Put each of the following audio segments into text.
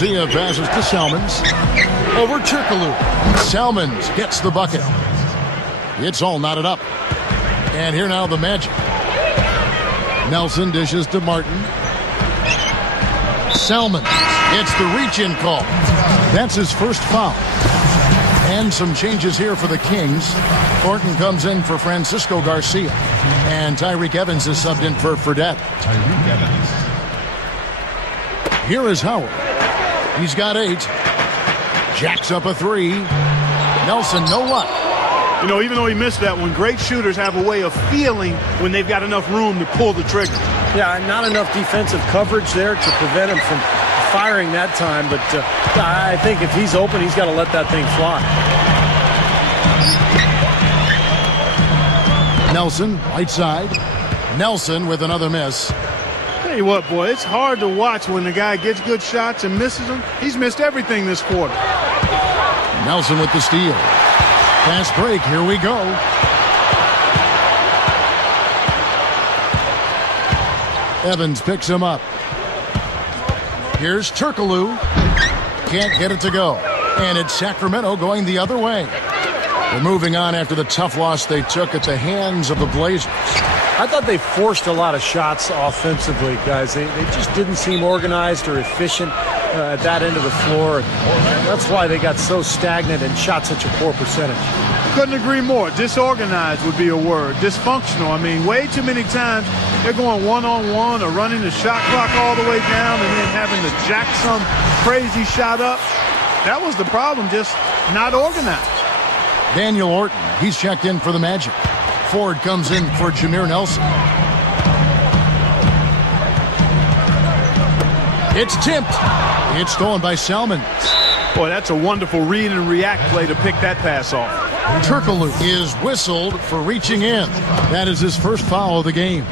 Garcia passes to Salmons. Over Turkoglu. Salmons gets the bucket. It's all knotted up. And here now the Magic. Nelson dishes to Martin. Salmons. It's the reach-in call. That's his first foul. And some changes here for the Kings. Thornton comes in for Francisco Garcia. And Tyreke Evans is subbed in for Fredette. Tyreke Evans. Here is Howard. He's got 8. Jacks up a 3. Nelson, no luck. You know, even though he missed that one, great shooters have a way of feeling when they've got enough room to pull the trigger. Yeah, not enough defensive coverage there to prevent him from firing that time. But I think if he's open, he's got to let that thing fly. Nelson, right side. Nelson with another miss. Tell you what, boy, it's hard to watch when the guy gets good shots and misses them. He's missed everything this quarter. Nelson with the steal. Fast break, here we go. Evans picks him up. Here's Turkoglu. Can't get it to go. And it's Sacramento going the other way. They're moving on after the tough loss they took at the hands of the Blazers. I thought they forced a lot of shots offensively, guys. They just didn't seem organized or efficient at that end of the floor. That's why they got so stagnant and shot such a poor percentage. Couldn't agree more. Disorganized would be a word. Dysfunctional. I mean, way too many times they're going one-on-one or running the shot clock all the way down and then having to jack some crazy shot up. That was the problem, just not organized. Daniel Orton, he's checked in for the Magic. Ford comes in for Jameer Nelson. It's tipped. It's stolen by Salmons. Boy, that's a wonderful read and react play to pick that pass off. Turkoglu is whistled for reaching in. That is his first foul of the game.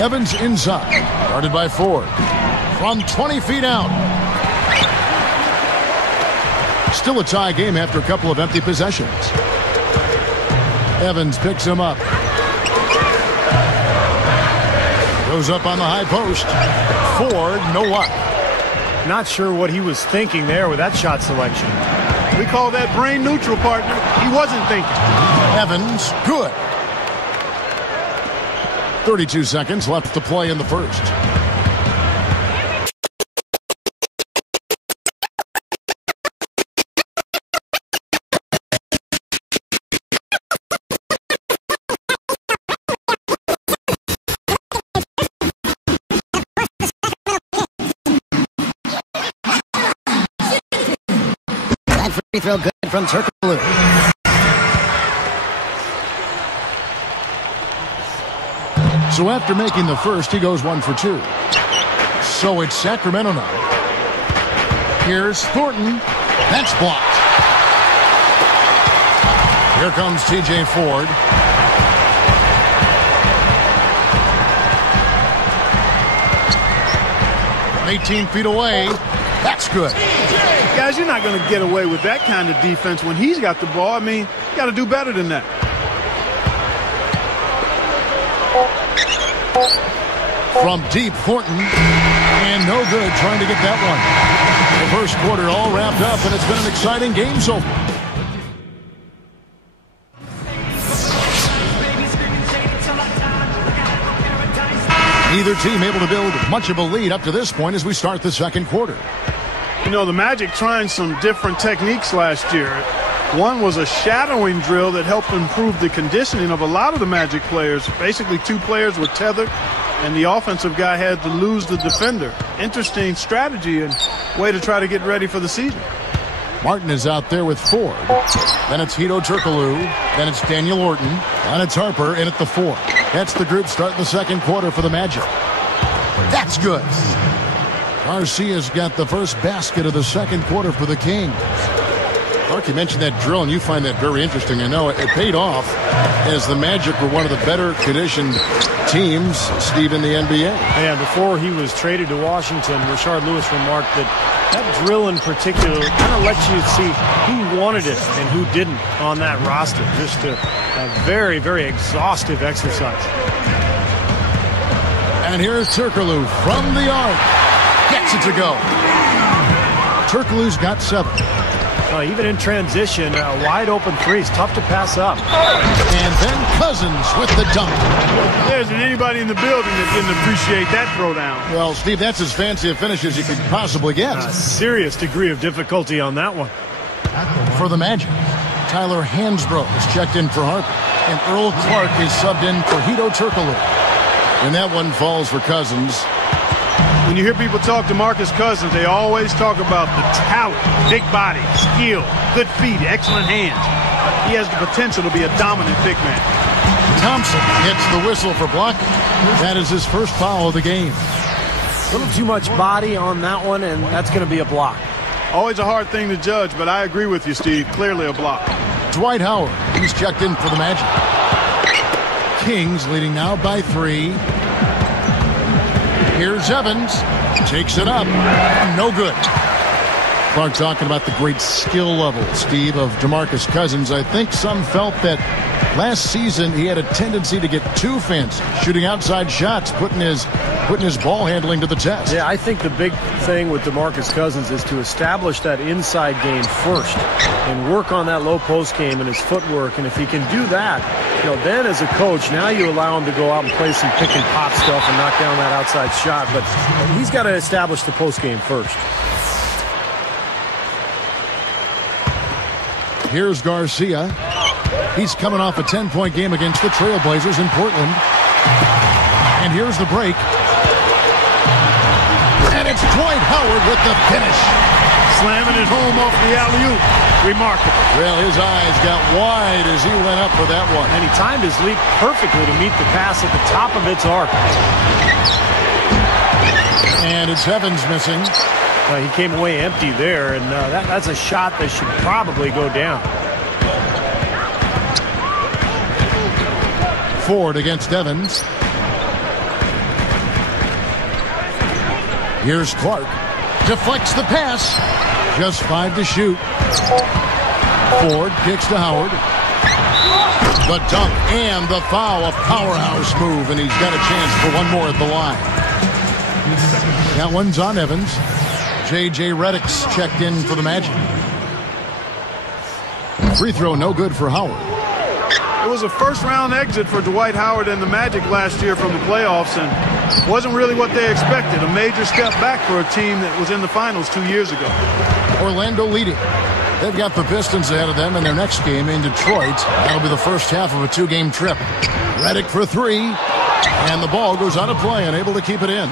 Evans inside. Guarded by Ford. From 20 feet out. Still a tie game after a couple of empty possessions. Evans picks him up. Goes up on the high post. Ford, no luck. Not sure what he was thinking there with that shot selection. We call that brain neutral, partner. He wasn't thinking. Evans, good. 32 seconds left to play in the first. Free throw good from Turkoglu. So after making the first, he goes 1 for 2. So it's Sacramento now. Here's Thornton. That's blocked. Here comes TJ Ford. From 18 feet away. That's good. Guys, you're not going to get away with that kind of defense when he's got the ball. I mean, you got to do better than that. From deep, Thornton. And no good trying to get that one. The first quarter all wrapped up, and it's been an exciting game so far. Neither team able to build much of a lead up to this point as we start the second quarter. You know, the Magic trying some different techniques last year. One was a shadowing drill that helped improve the conditioning of a lot of the Magic players. Basically, 2 players were tethered, and the offensive guy had to lose the defender. Interesting strategy and way to try to get ready for the season. Martin is out there with Ford. Then it's Hedo Turkoglu. Then it's Daniel Orton. And it's Harper in at the 4. That's the group starting the second quarter for the Magic. That's good. Garcia's got the first basket of the second quarter for the Kings. Mark, you mentioned that drill, and you find that very interesting. I know it paid off as the Magic were one of the better conditioned teams, Steve, in the NBA. Yeah, before he was traded to Washington, Rashard Lewis remarked that drill in particular kind of lets you see who wanted it and who didn't on that roster. Just a very, very exhaustive exercise. And here's Turkoglu from the arc. Gets it to go. Turkoglu's got 7. Even in transition, a wide open three is tough to pass up. And then Cousins with the dunk. There isn't anybody in the building that didn't appreciate that throwdown. Well, Steve, that's as fancy a finish as you could possibly get. A serious degree of difficulty on that one. For the Magic, Tyler Hansbrough is checked in for Harper. And Earl Clark is subbed in for Hedo Turkoglu. And that one falls for Cousins. When you hear people talk to Marcus Cousins, they always talk about the talent, big body, skill, good feet, excellent hands. He has the potential to be a dominant big man. Thompson gets the whistle for blocking. That is his first foul of the game. A little too much body on that one, and that's going to be a block. Always a hard thing to judge, but I agree with you, Steve. Clearly a block. Dwight Howard, he's checked in for the Magic. Kings leading now by 3. Here's Evans. Takes it up. No good. Clark talking about the great skill level, Steve, of DeMarcus Cousins. I think some felt that last season he had a tendency to get too fancy, shooting outside shots, putting his ball handling to the test. Yeah, I think the big thing with DeMarcus Cousins is to establish that inside game first and work on that low post game and his footwork. And if he can do that, then as a coach, now you allow him to go out and play some pick and pop stuff and knock down that outside shot. But he's got to establish the post game first. Here's Garcia. He's coming off a 10-point game against the Trailblazers in Portland. And here's the break. And it's Dwight Howard with the finish. Slamming it home off the alley-oop. Remarkable. Well, his eyes got wide as he went up for that one. And he timed his leap perfectly to meet the pass at the top of its arc. And it's Evans missing. He came away empty there, and that's a shot that should probably go down. Ford against Evans. Here's Clark. Deflects the pass. Just 5 to shoot. Ford kicks to Howard. The dunk and the foul. A powerhouse move, and he's got a chance for one more at the line. That one's on Evans. J.J. Redick's checked in for the Magic. Free throw no good for Howard. It was a first-round exit for Dwight Howard and the Magic last year from the playoffs, and wasn't really what they expected. A major step back for a team that was in the finals 2 years ago. Orlando leading. They've got the Pistons ahead of them in their next game in Detroit. That'll be the first half of a 2-game trip. Redick for 3, and the ball goes out of play, unable to keep it in.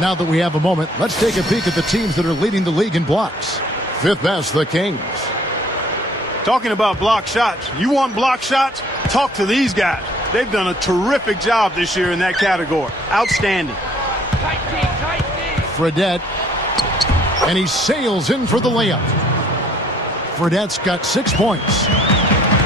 Now that we have a moment, let's take a peek at the teams that are leading the league in blocks. 5th best, the Kings. Talking about block shots, you want block shots? Talk to these guys. They've done a terrific job this year in that category. Outstanding. Fredette, and he sails in for the layup. Fredette's got 6 points.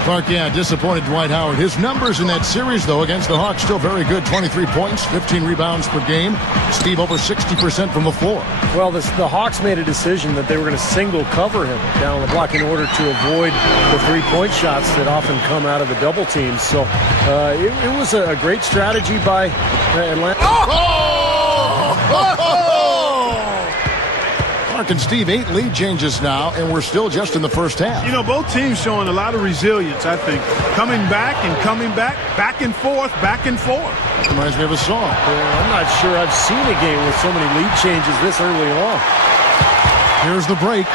Clark, disappointed Dwight Howard. His numbers in that series, though, against the Hawks, still very good. 23 points, 15 rebounds per game. Steve, over 60% from the floor. Well, the Hawks made a decision that they were going to single cover him down the block in order to avoid the three-point shots that often come out of the double teams. So it was a great strategy by Atlanta. Clark and Steve, 8 lead changes now, and we're still just in the first half. Both teams showing a lot of resilience, I think. Coming back and coming back, back and forth, back and forth. Reminds me of a song. I'm not sure I've seen a game with so many lead changes this early on. Here's the break.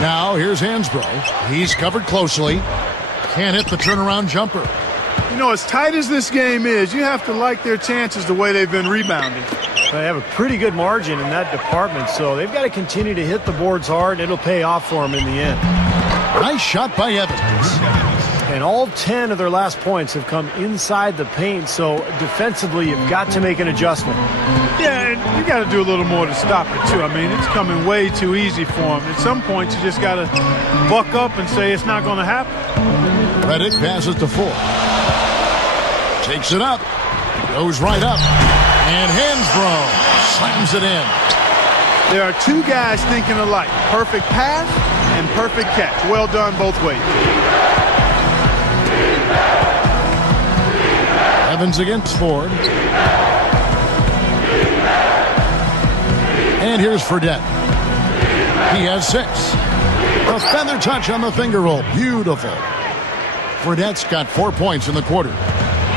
Now, here's Hansbrough. He's covered closely. Can't hit the turnaround jumper. As tight as this game is, you have to like their chances the way they've been rebounding. They have a pretty good margin in that department, so they've got to continue to hit the boards hard, and it'll pay off for them in the end. Nice shot by Evans. And all 10 of their last points have come inside the paint, so defensively you've got to make an adjustment. Yeah, and you got to do a little more to stop it, too. I mean, it's coming way too easy for them. At some point, you just got to buck up and say it's not going to happen. Redick passes to Ford. Takes it up. Goes right up. And Hansbrough slams it in. There are 2 guys thinking alike. Perfect pass and perfect catch. Well done both ways. Evans against Ford. And here's Fredette. He has 6. A feather touch on the finger roll. Beautiful. Fredette's got 4 points in the quarter.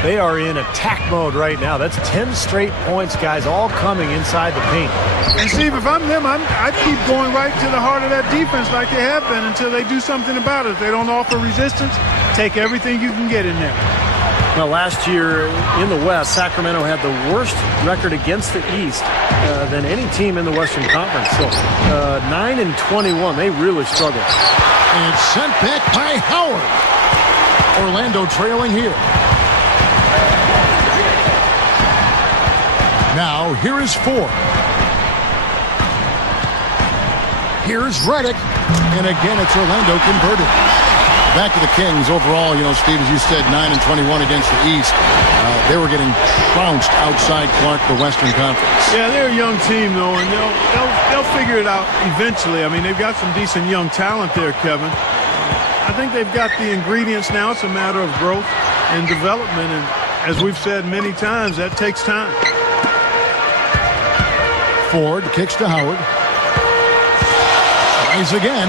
They are in attack mode right now. That's 10 straight points, guys, all coming inside the paint. And Steve, if I'm them, I'd keep going right to the heart of that defense like they have been until they do something about it. If they don't offer resistance, take everything you can get in there. Now, last year in the West, Sacramento had the worst record against the East than any team in the Western Conference. So 9-21, they really struggled. And it's sent back by Howard. Orlando trailing here. Now, here is Ford. Here's Reddick. And again, it's Orlando converted. Back to the Kings overall, Steve, as you said, 9-21 against the East. They were getting trounced outside Clark, the Western Conference. Yeah, they're a young team, though, and they'll figure it out eventually. I mean, they've got some decent young talent there, Kevin. I think they've got the ingredients now. It's a matter of growth and development, and as we've said many times, that takes time. Ford kicks to Howard. Tries again,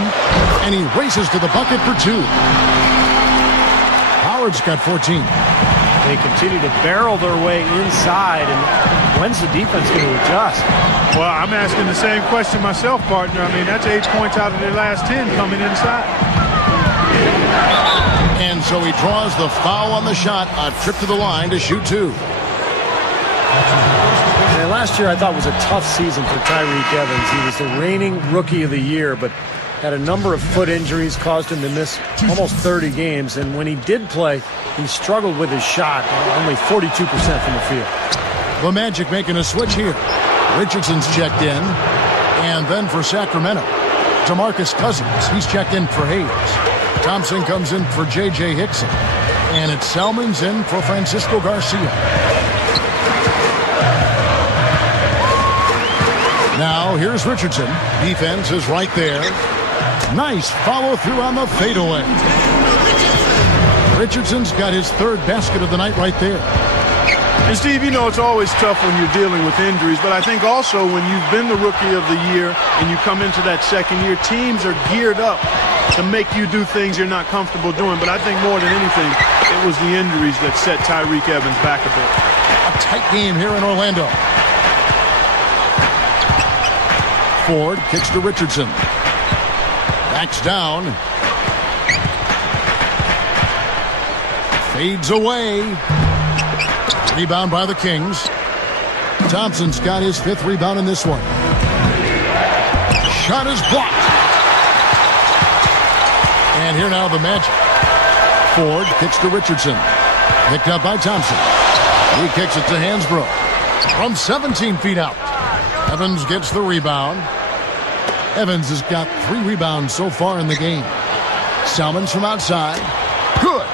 and he races to the bucket for 2. Howard's got 14. They continue to barrel their way inside, and when's the defense going to adjust? Well, I'm asking the same question myself, partner. I mean, that's 8 points out of their last 10 coming inside. And so he draws the foul on the shot, a trip to the line to shoot 2. And last year I thought was a tough season for Tyreke Evans. He was the reigning Rookie of the Year, but had a number of foot injuries, caused him to miss almost 30 games. And when he did play, he struggled with his shot, only 42% from the field. The Magic making a switch here. Richardson's checked in. And then for Sacramento, DeMarcus Cousins. He's checked in for Hayes. Thompson comes in for J.J. Hickson. And it's Selman's in for Francisco Garcia. Now, here's Richardson. Defense is right there. Nice follow-through on the fadeaway. Richardson's got his 3rd basket of the night right there. And, Steve, it's always tough when you're dealing with injuries, but I think also when you've been the Rookie of the Year and you come into that second year, teams are geared up to make you do things you're not comfortable doing. But I think more than anything, it was the injuries that set Tyreke Evans back a bit. A tight game here in Orlando. Ford kicks to Richardson. Backs down. Fades away. Rebound by the Kings. Thompson's got his 5th rebound in this one. Shot is blocked. And here now the Magic. Ford kicks to Richardson. Picked up by Thompson. He kicks it to Hansbrough. From 17 feet out. Evans gets the rebound. Evans has got 3 rebounds so far in the game. Selman's from outside. Good.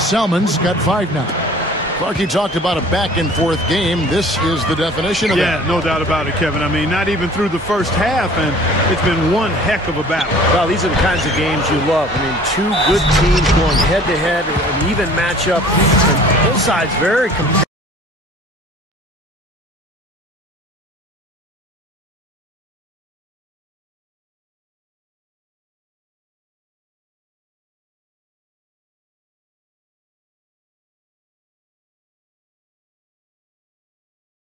Selman's got 5 now. Clarky talked about a back-and-forth game. This is the definition of that. it. Yeah, no doubt about it, Kevin. I mean, not even through the first half, and it's been one heck of a battle. Well, these are the kinds of games you love. I mean, 2 good teams going head-to-head, an even matchup, and both sides very competitive.